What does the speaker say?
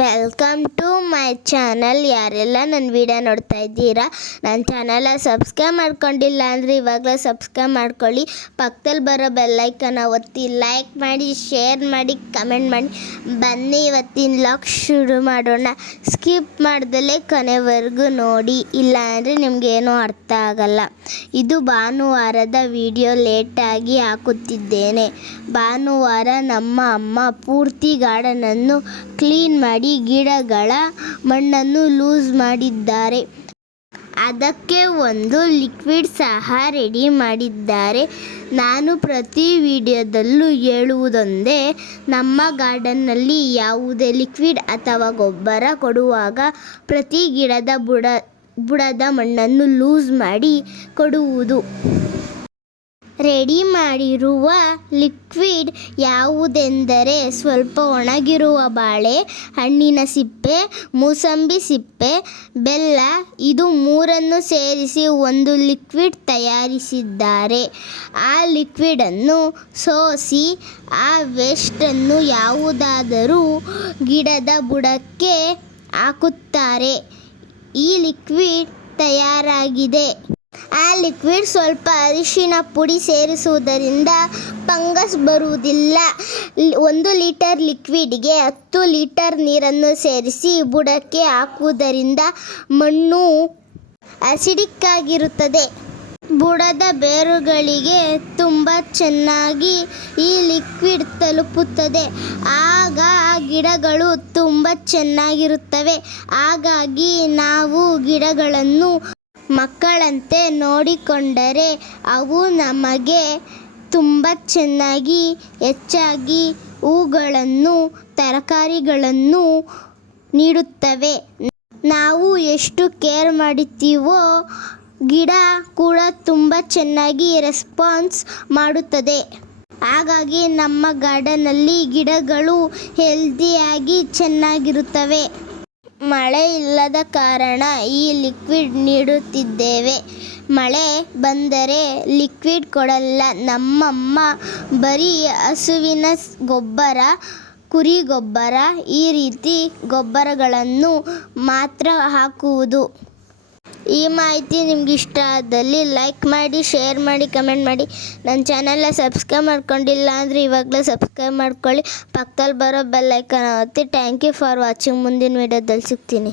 Welcome to my channel ಯಾರೆಲ್ಲ ನನ್ನ video ನೋಡ್ತಾ ಇದ್ದೀರಾ ನನ್ನ ಚಾನಲ ಸಬ್ಸ್ಕ್ರೈಬ್ ಮಾಡ್ಕೊಂಡಿಲ್ಲ ಅಂದರೆ ಇವಾಗಲೇ ಸಬ್ಸ್ಕ್ರೈಬ್ ಮಾಡ್ಕೊಳ್ಳಿ. ಪಕ್ಕದಲ್ಲಿ ಬರೋ ಬೆಲ್ಲೈಕನ್ನ ಒತ್ತಿ ಲೈಕ್ ಮಾಡಿ ಶೇರ್ ಮಾಡಿ ಕಮೆಂಟ್ ಮಾಡಿ. ಬನ್ನಿ, ಇವತ್ತಿನ ಲಾಕ್ ಶುರು ಮಾಡೋಣ. ಸ್ಕಿಪ್ ಮಾಡ್ದಲೇ ಕೊನೆವರೆಗೂ ನೋಡಿ. ಇಲ್ಲ ಅಂದರೆ ನಿಮಗೇನೂ ಅರ್ಥ ಆಗಲ್ಲ. ಇದು ಭಾನುವಾರದ ವಿಡಿಯೋ ಲೇಟಾಗಿ ಹಾಕುತ್ತಿದ್ದೇನೆ. ಭಾನುವಾರ ನಮ್ಮ ಅಮ್ಮ ಪೂರ್ತಿ ಗಾರ್ಡನನ್ನು ಕ್ಲೀನ್ ಮಾಡಿ ಗಿಡಗಳ ಮಣ್ಣನ್ನು ಲೂಸ್ ಮಾಡಿದ್ದಾರೆ. ಅದಕ್ಕೆ ಒಂದು ಲಿಕ್ವಿಡ್ ಸಹ ರೆಡಿ ಮಾಡಿದ್ದಾರೆ. ನಾನು ಪ್ರತಿ ವಿಡಿಯೋದಲ್ಲೂ ಹೇಳುವುದೊಂದೇ, ನಮ್ಮ ಗಾರ್ಡನ್ನಲ್ಲಿ ಯಾವುದೇ ಲಿಕ್ವಿಡ್ ಅಥವಾ ಗೊಬ್ಬರ ಕೊಡುವಾಗ ಪ್ರತಿ ಗಿಡದ ಬುಡ, ಬುಡದ ಮಣ್ಣನ್ನು ಲೂಸ್ ಮಾಡಿ ಕೊಡುವುದು. ರೆಡಿ ಮಾಡಿರುವ ಲಿಕ್ವಿಡ್ ಯಾವುದೆಂದರೆ ಸ್ವಲ್ಪ ಒಣಗಿರುವ ಬಾಳೆ, ಹಣ್ಣಿನ ಸಿಪ್ಪೆ, ಮೂಸಂಬಿ ಸಿಪ್ಪೆ, ಬೆಲ್ಲ. ಇದು ಮೂರನ್ನು ಸೇರಿಸಿ ಒಂದು ಲಿಕ್ವಿಡ್ ತಯಾರಿಸಿದ್ದಾರೆ. ಆ ಲಿಕ್ವಿಡನ್ನು ಸೋಸಿ, ಆ ವೇಸ್ಟನ್ನು ಯಾವುದಾದರೂ ಗಿಡದ ಬುಡಕ್ಕೆ ಹಾಕುತ್ತಾರೆ. ಈ ಲಿಕ್ವಿಡ್ ತಯಾರಾಗಿದೆ. ಆ ಲಿಕ್ವಿಡ್ ಸ್ವಲ್ಪ ಅರಿಶಿನ ಪುಡಿ ಸೇರಿಸುವುದರಿಂದ ಫಂಗಸ್ ಬರುವುದಿಲ್ಲ. ಒಂದು ಲೀಟರ್ ಲಿಕ್ವಿಡ್ಗೆ ಹತ್ತು ಲೀಟರ್ ನೀರನ್ನು ಸೇರಿಸಿ ಬುಡಕ್ಕೆ ಹಾಕುವುದರಿಂದ ಮಣ್ಣು ಅಸಿಡಿಕ್ ಆಗಿರುತ್ತದೆ. ಬುಡದ ಬೇರುಗಳಿಗೆ ತುಂಬ ಚೆನ್ನಾಗಿ ಈ ಲಿಕ್ವಿಡ್ ತಲುಪುತ್ತದೆ. ಆಗ ಗಿಡಗಳು ತುಂಬ ಚೆನ್ನಾಗಿರುತ್ತವೆ. ಹಾಗಾಗಿ ನಾವು ಗಿಡಗಳನ್ನು ಮಕ್ಕಳಂತೆ ನೋಡಿಕೊಂಡರೆ ಅವು ನಮಗೆ ತುಂಬ ಚೆನ್ನಾಗಿ, ಹೆಚ್ಚಾಗಿ ಹೂಗಳನ್ನು, ತರಕಾರಿಗಳನ್ನು ನೀಡುತ್ತವೆ. ನಾವು ಎಷ್ಟು ಕೇರ್ ಮಾಡುತ್ತೀವೋ ಗಿಡ ಕೂಡ ತುಂಬ ಚೆನ್ನಾಗಿ ರೆಸ್ಪಾನ್ಸ್ ಮಾಡುತ್ತದೆ. ಹಾಗಾಗಿ ನಮ್ಮ ಗಾರ್ಡನಲ್ಲಿ ಗಿಡಗಳು ಹೆಲ್ದಿಯಾಗಿ ಚೆನ್ನಾಗಿರುತ್ತವೆ. ಮಳೆ ಇಲ್ಲದ ಕಾರಣ ಈ ಲಿಕ್ವಿಡ್ ನೀಡುತ್ತಿದ್ದೇವೆ. ಮಳೆ ಬಂದರೆ ಲಿಕ್ವಿಡ್ ಕೊಡಲ್ಲ. ನಮ್ಮಮ್ಮ ಬರೀ ಹಸುವಿನ ಗೊಬ್ಬರ, ಕುರಿ ಗೊಬ್ಬರ, ಈ ರೀತಿ ಗೊಬ್ಬರಗಳನ್ನು ಮಾತ್ರ ಹಾಕುವುದು. ಈ ಮಾಹಿತಿ ನಿಮ್ಗೆ ಇಷ್ಟ ಆದಲ್ಲಿ ಲೈಕ್ ಮಾಡಿ ಶೇರ್ ಮಾಡಿ ಕಮೆಂಟ್ ಮಾಡಿ. ನನ್ನ ಚಾನಲ್ನ ಸಬ್ಸ್ಕ್ರೈಬ್ ಮಾಡ್ಕೊಂಡಿಲ್ಲ ಅಂದರೆ ಇವಾಗಲೇ ಸಬ್ಸ್ಕ್ರೈಬ್ ಮಾಡ್ಕೊಳ್ಳಿ. ಪಕ್ಕದಲ್ಲಿ ಬರೋ ಬೆಲ್ ಐಕಾನ್ ಒತ್ತಿ ಥ್ಯಾಂಕ್ ಯು ಫಾರ್ ವಾಚಿಂಗ್ ಮುಂದಿನ ವೀಡಿಯೋದಲ್ಲಿ ಸಿಗ್ತೀನಿ.